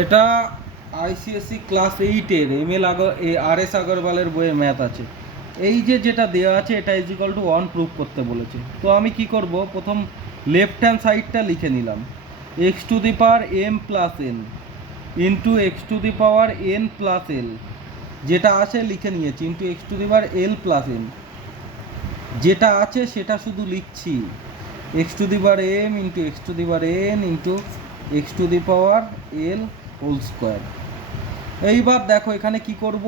এটা ICSE class 8-এর আর S আগরওয়ালের বইয়ে math আছে। এই যেটা দেওয়া আছে এটা ইজ ইকুয়াল টু 1 প্রুভ করতে বলেছে। তো আমি কি করব, প্রথম লেফট হ্যান্ড সাইডটা লিখে নিলাম, x to the power m plus n into x to the power n plus l, যেটা আছে লিখে নিয়েছি, into x to the power l plus n, যেটা আছে সেটা শুধু লিখছি, x to the power m into x to the power n into x to the power l whole square. এইবার দেখো এখানে কি করব,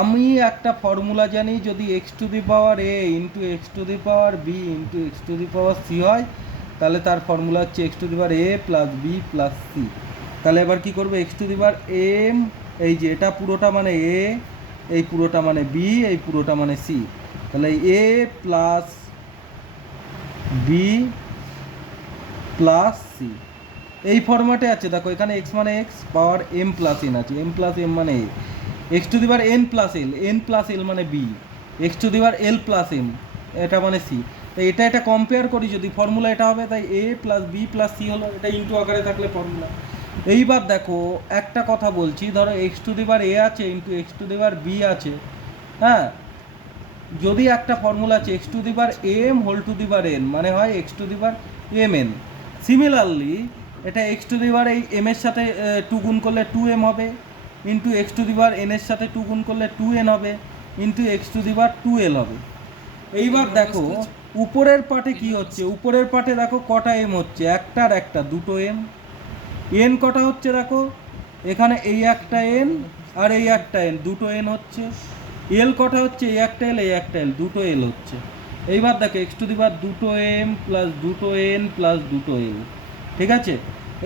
আমি একটা ফর্মুলা জানি, যদি x to the power a into x to the power b into x to the power c হয়, তাহলে তার ফর্মুলা হচ্ছে x to the power a plus B plus c. তাহলে এবার কি করবো, x to the power m, এই যে এটা পুরোটা মানে এ, এই পুরোটা মানে বি, এই পুরোটা মানে সি, তাহলে A plus B plus C এই ফরম্যাটে আছে। দেখো এখানে এক্স মানে x power m plus n আছে, এম প্লাস এম মানে A, x to the power n plus l মানে B, x to the power l plus m এটা মানে সি। তাই এটা কম্পেয়ার করি, যদি ফর্মুলা এটা হবে, তাই এ প্লাস বি প্লাস সি হলো, এটা ইন্টু আকারে থাকলে ফর্মুলা। এইবার দেখো একটা কথা বলছি, ধরো x to the power a আছে into x to the power b আছে, হ্যাঁ, যদি একটা ফর্মুলা আছে x to the power m whole to the power n মানে হয় x to the power m n. Similarly এটা এক্স টু দি পাওয়ার এই এম এর সাথে 2 গুণ করলে 2m হবে, into x to the power n এর সাথে 2 গুণ করলে 2n হবে, into x to the power 2l হবে। এইবার দেখো উপরের পার্টে কি হচ্ছে, উপরের পার্টে দেখো কটা এম হচ্ছে, একটার একটা দুটো এম, এন কটা হচ্ছে দেখো, এখানে এই একটা এন আর এই একটা এন, দুটো এন হচ্ছে। এল কটা হচ্ছে, এই একটা এল এই একটা এল, দুটো এল হচ্ছে। এইবার দেখো এক্স টু দি পাওয়ার দুটো এম প্লাস দুটো এন প্লাস দুটো এল, ঠিক আছে।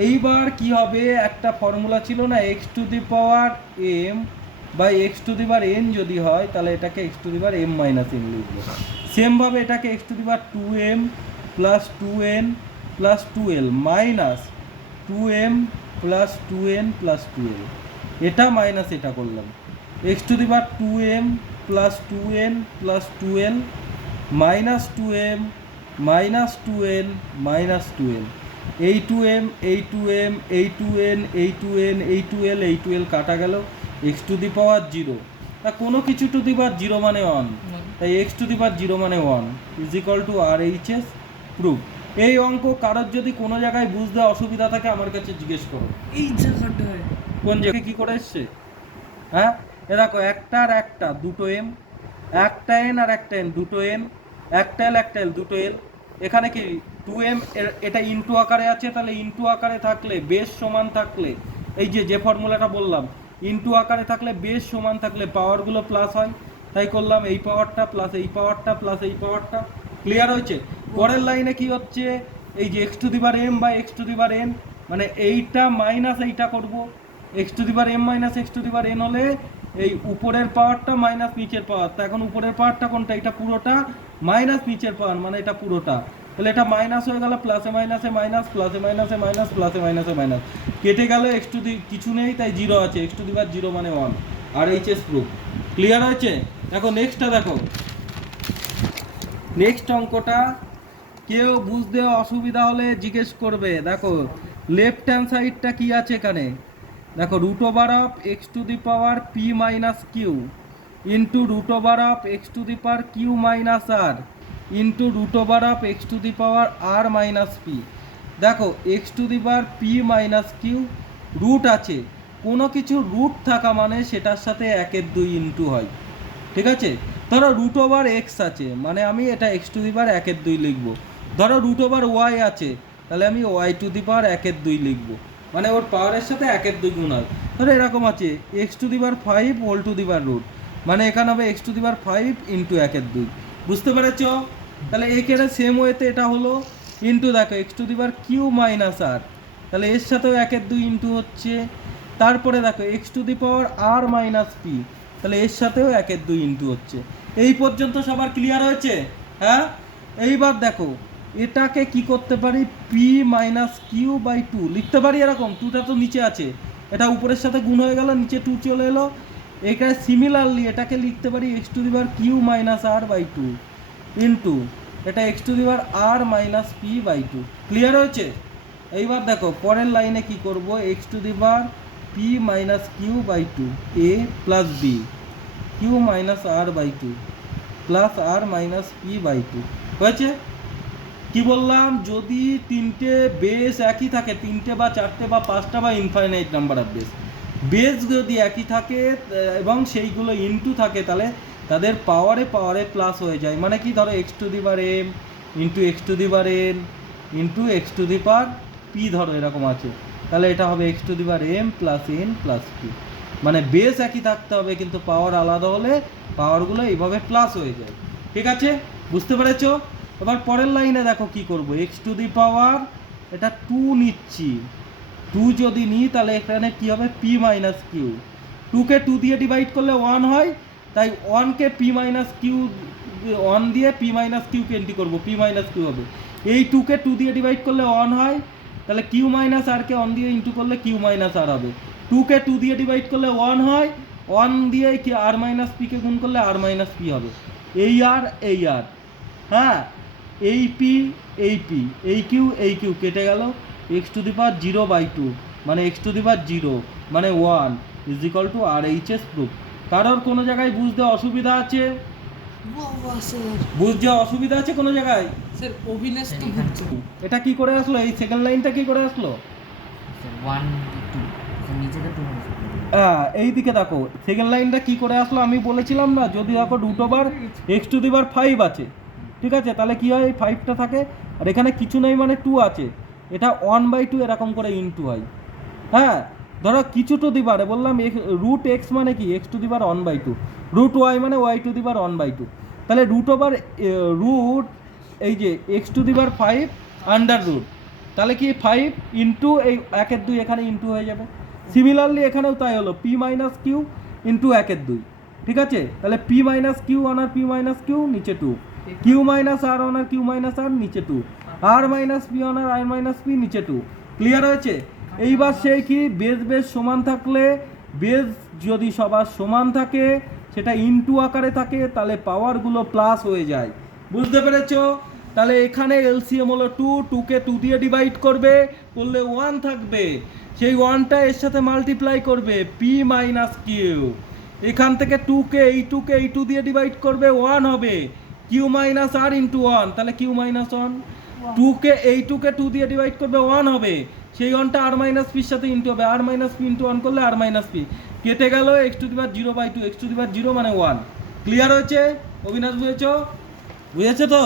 এইবার কি হবে, একটা ফর্মুলা ছিল না, x to the power m by x to the power n যদি হয়, তাহলে এটাকে x to the power m minus n লিখবো। সেমভাবে এটাকে x to the power 2m plus 2n plus 2l minus 2m plus 2n plus 2l, এটা minus এটা করলাম, x to the power 2m plus 2n plus 2l minus 2m minus 2n minus 2l, এই 2m এই 2m এই 2n এই 2n এই 2l এই 2l কাটা গেল, এক্স টু দি পাওয়ার 0, তা কোনো কিছু টু দি পাওয়ার 0 মানে 1, তাই এক্স টু দি পাওয়ার 0 মানে 1 is equal to R H S proof. এই অঙ্ক কারোর যদি কোনো জায়গায় বুঝতে অসুবিধা থাকে আমার কাছে জিজ্ঞেস করো। এই জায়গাটায় কোন জায়গায় কি করে এসছে, হ্যাঁ, এ দেখো একটা আর একটা দুটো এম, একটা এন আর একটা এন দুটো এন, একটা এল দুটো এল, এখানে কি 2m এটা ইনটু আকারে আছে, তাহলে ইনটু আকারে থাকলে বেস সমান থাকলে, এই যে ফর্মুলাটা বললাম, ইনটু আকারে থাকলে বেস সমান থাকলে পাওয়ারগুলো প্লাস হয়, তাই করলাম এই পাওয়ারটা প্লাস এই পাওয়ারটা প্লাস এই পাওয়ারটা। ক্লিয়ার হয়েছে? পরের লাইনে কি হচ্ছে, এই যে x to the power m by x to the power n, মানে এইটা মাইনাস এইটা করব, x to the power m minus x to the power n হলে এই উপরের পাওয়ারটা মাইনাস নিচের পাওয়ার, তা এখন উপরের পাওয়ারটা কোনটা, এটা পুরোটা মাইনাস নিচের পাওয়ার মানে এটা পুরোটা, তাহলে এটা মাইনাস হয়ে গেল, প্লাসে মাইনাসে মাইনাস প্লাসে মাইনাসে মাইনাস প্লাসে মাইনাসে মাইনাস কেটে গেল, এক্স টু দি কিছু নেই তাই 0 আছে, এক্স টু দি পাওয়ার 0 মানে 1, আর এইচ এস প্রুফ। ক্লিয়ার হয়েছে? দেখো নেক্সটটা দেখো, নেক্সট অঙ্কটা কেউ বুঝতে অসুবিধা হলে জিজ্ঞেস করবে। দেখো লেফট হ্যান্ড সাইডটা কি আছে এখানে, দেখো root over of x to the power p minus q into root over of x to the power q minus r into root over of x to the power r minus p. দেখো x to the power p minus q root আছে, কোনো কিছু root থাকা মানে সেটার সাথে 1/2 into হয়, ঠিক আছে। ধরো রুট ওভার এক্স আছে, মানে আমি এটা এক্স টু দি পাওয়ার 1/2 লিখবো। ধরো রুট ওভার ওয়াই আছে, তাহলে আমি ওয়াই টু দি পাওয়ার 1/2 লিখবো, মানে ওর পাওয়ারের সাথে 1/2 গুণ হয়। ধরো এরকম আছে x to the power 5 whole to the power root, মানে এখানে হবে x to the power 5 into 1/2। বুঝতে পেরেছ? তাহলে এখানে সেম ওয়েতে এটা হলো ইন্টু, দেখো x to the power q minus r, তাহলে এর সাথেও 1/2 ইন্টু হচ্ছে। তারপরে দেখো x to the power r minus p, তাহলে এর সাথেও 1/2 ইন্টু হচ্ছে। এই পর্যন্ত সবার ক্লিয়ার হয়েছে? হ্যাঁ। এইবার দেখো এটাকে কি করতে পারি, পি মাইনাস কিউ বাই 2 লিখতে পারি, এরকম 2টা তো নিচে আছে, এটা উপরের সাথে গুণ হয়ে গেল, নিচে 2 চলে এলো। এখানে সিমিলারলি এটাকে লিখতে পারি x to the power q minus r by 2 into এটা x to the power r minus p by 2। Clear হয়েছে? এইবার দেখো পরের লাইনে কি করব, x to the power p minus q by two A plus B q minus r by two plus r minus p by two. হয়েছে? কি বললাম, যদি তিনটে বেস একই থাকে, তিনটে বা চারটে বা পাঁচটা বা infinite number of base, base যদি একই থাকে এবং সেইগুলো ইনটু থাকে, তাহলে তাদের পাওয়ারে পাওয়ারে প্লাস হয়ে যায়। মানে কি, ধরো x to the power m into x to the power n into x to the power p, ধরো এরকম আছে, তাহলে এটা হবে x to the power m plus n plus p. মানে বেস একই থাকতে হবে কিন্তু পাওয়ার আলাদা হলে পাওয়ারগুলো এইভাবে প্লাস হয়ে যায়। ঠিক আছে, বুঝতে পেরেছো? এবার পরের লাইনে দেখো কি করব, এক্স টু দি পাওয়ার এটা 2 নিচ্ছি, 2 যদি নিই তাহলে এখানে কি হবে, পি মাইনাস কিউ, 2কে 2 দিয়ে ডিভাইড করলে 1 হয়, তাই 1কে পি মাইনাস কিউ 1 দিয়ে পি মাইনাস কিউকে এন্ট্রি করবো, পি মাইনাস কিউ হবে। এই 2কে 2 দিয়ে ডিভাইড করলে 1 হয়, তাহলে কিউ মাইনাস আরকে 1 দিয়ে ইন্টু করলে কিউ মাইনাস আর হবে। 2কে 2 দিয়ে ডিভাইড করলে 1 হয়, 1 দিয়ে কি আর মাইনাস পিকে গুণ করলে আর মাইনাস পি হবে। এই আর, হ্যাঁ, এই পি, এই কিউ কেটে গেল, এক্স টু দি পাওয়ার 0/2 মানে এক্স টু দি পাওয়ার 0 মানে 1 is equal to R H S proof. কারোর কোনো জায়গায় বুঝতে অসুবিধা আছে? বুঝতে অসুবিধা আছে কোনো জায়গায়? স্যার অবিনাশ তো বুঝছে এটা কি করে আসলো, এই সেকেন্ড লাইনটা কি করে আসলো? 1 2 নিচেটা 2 হবে। হ্যাঁ, এই দিকে দেখো সেকেন্ড লাইনটা কি করে আসলো, আমি বলেছিলাম না, যদি দেখো root over x to the power 5 আছে, ঠিক আছে, তাহলে কি হয়, 5টা থাকে আর এখানে কিছু নেই মানে 2 আছে, এটা 1/2 এরকম করে ইনটু হয়। হ্যাঁ, ধরো কিছু টু দি পাওয়ারে বললাম রুট এক্স মানে কি, x to the power 1/2, root y মানে ওয়াই টু দি পাওয়ার 1/2, তাহলে রুট ওভার রুট এই যে x to the power 5 under root, তাহলে কি 5 ইন্টু এই 1/2 এখানে ইন্টু হয়ে যাবে। সিমিলারলি এখানেও তাই হলো, পি মাইনাস কিউ ইন্টু 1/2, ঠিক আছে, তাহলে পি মাইনাস কিউ অনার পি মাইনাস কিউ নিচে 2, কিউ মাইনাস আর অনার কিউ মাইনাস আর নিচে 2, আর মাইনাস পি অনার আর মাইনাস পি নিচে 2। ক্লিয়ার হয়েছে? এইবার সেই কি, বেস সমান থাকলে, বেস যদি সবার সমান থাকে, সেটা ইনটু আকারে থাকে, তাহলে পাওয়ারগুলো প্লাস হয়ে যায়। বুঝতে পেরেছো? তাহলে এখানে এলসিএম হলো 2, 2কে 2 দিয়ে ডিভাইড করবে, করলে 1 থাকবে, সেই 1টা এর সাথে মাল্টিপ্লাই করবে, পি মাইনাস কিউ। এখান থেকে 2কে এই 2 দিয়ে ডিভাইড করবে, 1 হবে, কিউ মাইনাস আর ইন্টু 1, তাহলে কিউ মাইনাস 1। 2কে 2 দিয়ে ডিভাইড করবে, 1 হবে, সেই 1টা আর মাইনাস পির সাথে ইন্টু হবে, আর মাইনাস পি ইন্টু 1 করলে আর মাইনাস পি, কেটে গেল, x to the power 0/2, x to the power 0 মানে 1। ক্লিয়ার হয়েছে? অবিনাশ বুঝেছো? বুঝেছো তো?